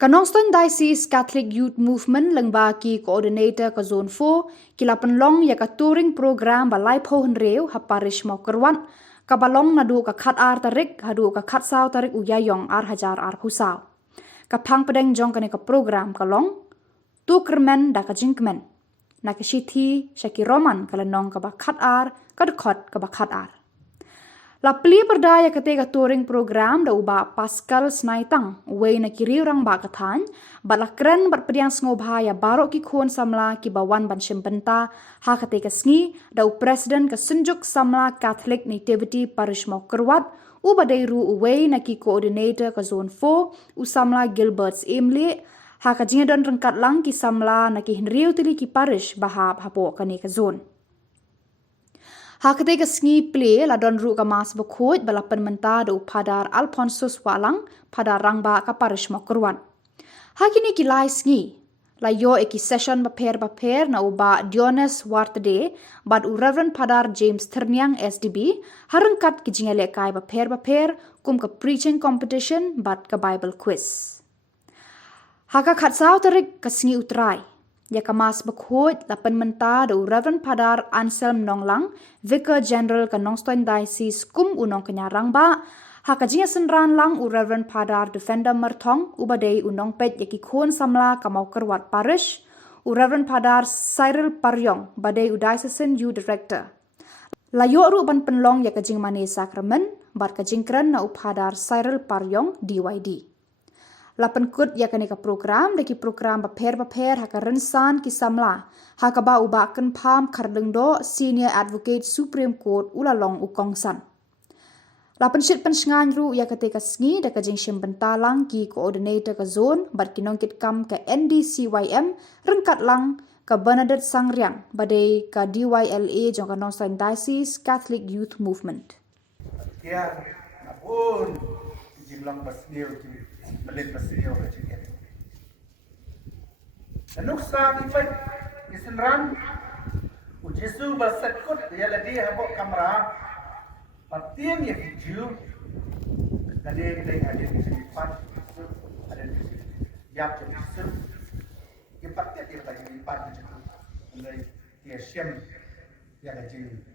Kanongston Diocese Catholic Youth Movement lengba ki coordinator ka zone 4 kila penlong ya ka touring program balai pho henreu ha parish mo kerwan ka balong nadu ka khat ar tarik hadu ka khat saw tarik uyayong ar hajar ar pusaw ka phang pedeng jong ka program kalong tu kermen da ka jingkmen na ka shithi shaki roman kala nong ka ba khat ar ka khot ka ba khat ar la pli perdaya ketika touring program da uba Pascal Snaitang wei na kiri orang ba kathan bala kren bat pediang sngoba ya barok ki khon samla ki bawan ban shimpenta ha ketika sngi da u president ka sunjuk samla Catholic Nativity Parish mo kerwat u badairu wei na ki coordinator ka zone 4 u samla Gilberts Emily ha ka jingdon rengkat lang ki samla na ki henriu tili ki parish bahap hapo kani ka zone ha ketika sngi play la don ru ka mas bekhoj bala penmenta do padar Alphonsus Walang padar rangba ka parish mo kerwan ha kini ki lai sngi la yo eki session baper na uba Dionys Wartede bad u Reverend Padar James Terniang SDB harengkat ki jingele kai baper kum ka preaching competition bad ka Bible quiz ha ka khatsaw tarik ka sngi utrai ya kamas bekhoj la penmenta do Reverend Padar Anselm Nonglang Vicar General ka Nongstoin Diocese kum unong kenyarang ba ha ka jinga senran lang u Reverend Padar Defender Merthong ubadei unong pet yaki khon samla ka mau kerwat parish u Reverend Padar Cyril Paryong badei u Diocesan Youth Director la yo ru ban penlong ya ka jing mane sakramen bar ka jingkran na u Padar Cyril Paryong DYD la penkut ya kanika program deki program baper haka rensan ki samla haka ba uba ken pham khardengdo Senior Advocate Supreme Court ulalong ukongsan la penshit pensngan ru ya ketika sngi deka jing shim bentalang ki coordinator ka zone bar kinongkit kam ka NDCYM rengkat lang ka Bernadette Sangriang badai ka DYLA jong ka Nongstoin Diocese Catholic Youth Movement ya apun jimlang basnil Malin pasio ka chicken. Anuk sa ifat isenran u Jesu basat kut ya ladi habo kamera patien ya hiju kade kade ada di sini pat ada di sini yap jadi Jesu ya patien dia bagi pat jadi mulai dia syam ya gaji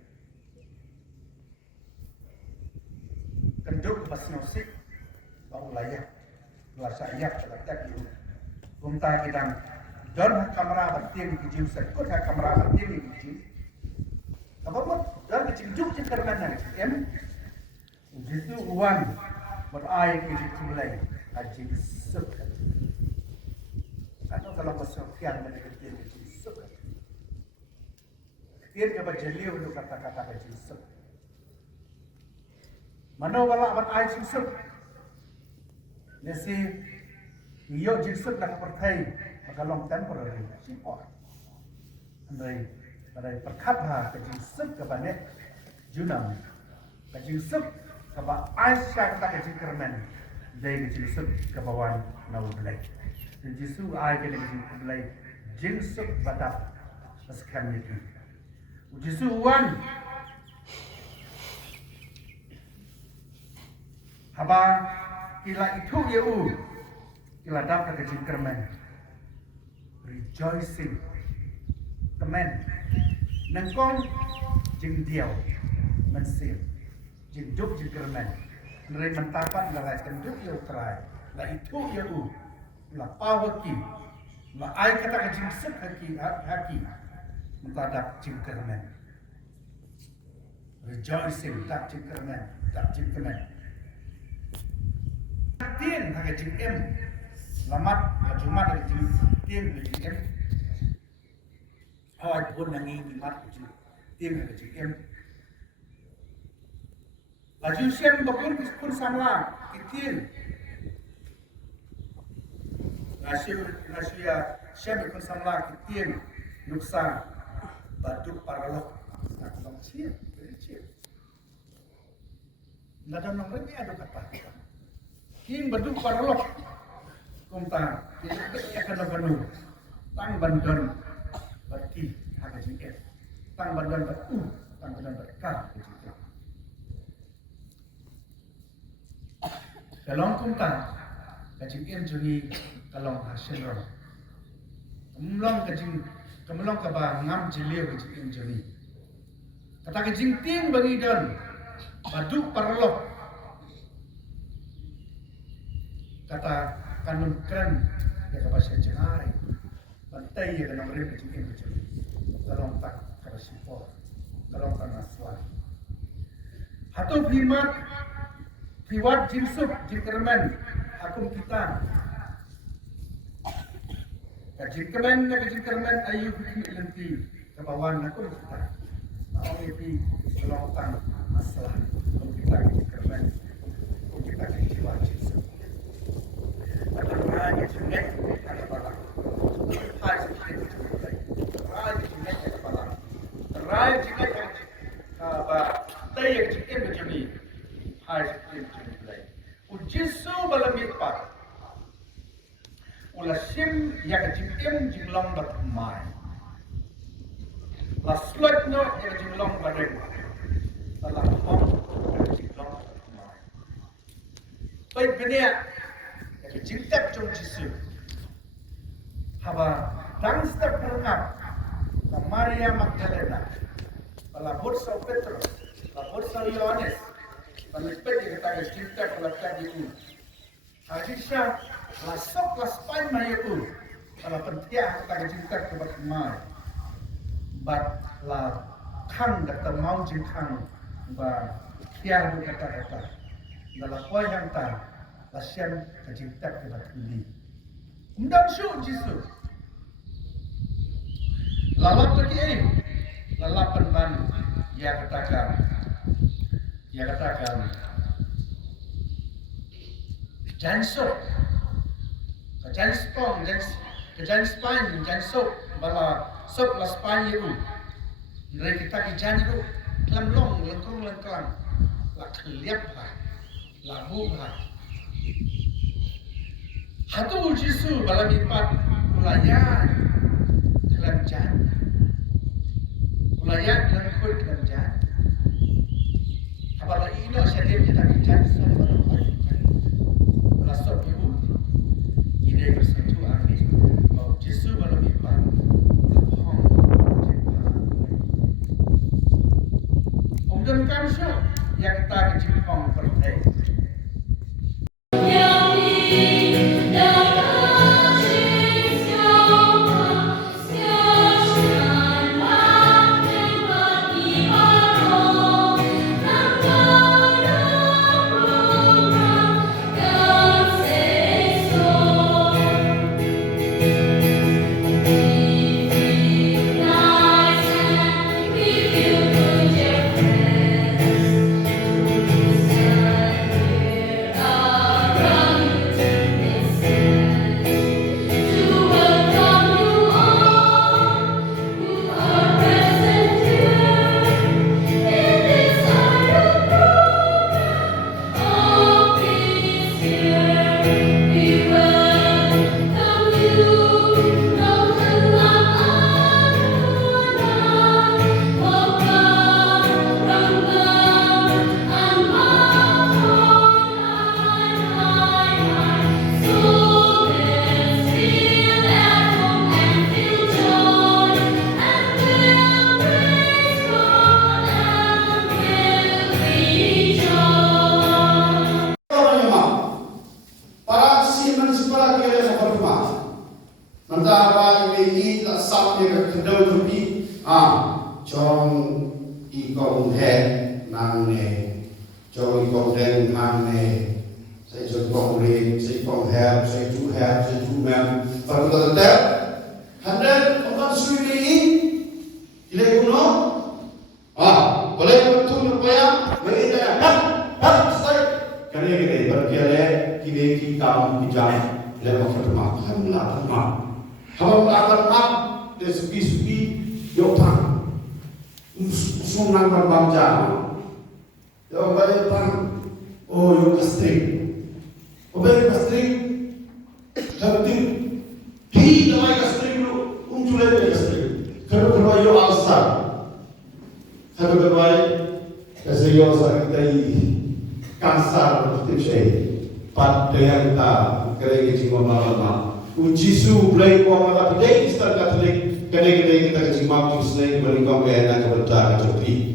kenduk pasnosik bau layak Lasa iyak terletak di Kumta kita don kamera bertiang di jiu sekut kamera bertiang di jiu apa pun don kecil juk cekar mana em jitu uan berai ke jitu mulai aji suk kalau pesokian mana kecil di suk dia ke bajeli untuk kata-kata aji suk mana wala berai suk Nasi iyo jinsut nak pertai makalong temporary support. Andai perkat ha ke jinsut ke banet junam. Ke jinsut ke ba Aisyah kata ke jingkermen. Dari ke jinsut ke bawan nau belai. Jinsut ai ke jinsut belai jinsut badak paskam itu. Jinsut wan haba Kila itu ya kila dapat kecil kermen, rejoicing, kemen, nengkong jeng diau, mensir, jeng duk jeng kermen, nere mentapat lalai kenduk ya terai, la itu ya la pawaki, la ai kata kecil sep haki, mentadak jeng kermen, rejoicing tak jeng kermen, tak jeng kermen. Tien hanya jing em lamat Jumat hanya jing tien hanya jing em hoi pun nangi mimat jing tien hanya jing em laju siam bakun pun samla tien Nasia siam bakun samla tien nuksa batu paralok nak bang siam very siam nada nomor ni ada kata King badu parlok kumta kita akan banu tang bandon berki hak jiket tang bandon batu tang bandon berkah jiket dalam kumta kajing em juri kalong hasil ron. Kemlong ka ba ngam jiliw ke jing joni. Kata ke jing ting bagi dan badu parlok. Kata kanun keren ya ka pasya jengari. Bantai ya kanong rin ke jing joni. Kalong tak ka sipor. Kalong ka naswan. Hatu primat priwat jinsuk jingkermen hakum kita. Kajingkermen ayu lenti kebawan hakum kita. Mau itu kelongtang masalah hakum kita kajingkermen hakum kita jiwa jinsuk. Karena jingek ada balang. Hai jingek jingek. Rai jingek ada balang. Rai jingek ba tay jingek begini. Hai jingek jingek. Ujisu balamit pak. Ula sim ya jingkem jinglong bermai. La slot no ya jinglong bareng. La hom jinglong bermai. Baik benia ya jingtap jong jisu. Haba dangstep perangap. La Maria Magdalena. La Bursa Petrus. La Bursa Yohanes. La lepet ya kita jingtap la tadi. Hadisya lasok laspan mayu kalau pentia kita jingkat ke batmai bat la kang dak mau jingkang ba kia bu kata dalam poin yang ta lasian ke jingkat ke batuli undang syu jisu lalap lagi lalapan ban ya katakan jansuk jansuk bala sop la span yu ndre kita ki janju lam long lengkong lengklang la kliap ha la bu ha hatu jisu bala mipat ulayan kelam jan ulayan lengkut kelam jan apabila ino syadib kita ki jansuk Lasok ibu, ide bersatu angin, mau Yesus berlebihan, hong, kemudian kamsyo yang kita kecipong pertai. Kansar, tips pat dengan ta kerja cuma malam Jisu blai ko mga kapitay, istar Catholic, kadai-kadai kita kajimam kisnay, balik ko kaya na kabarta ka chopi.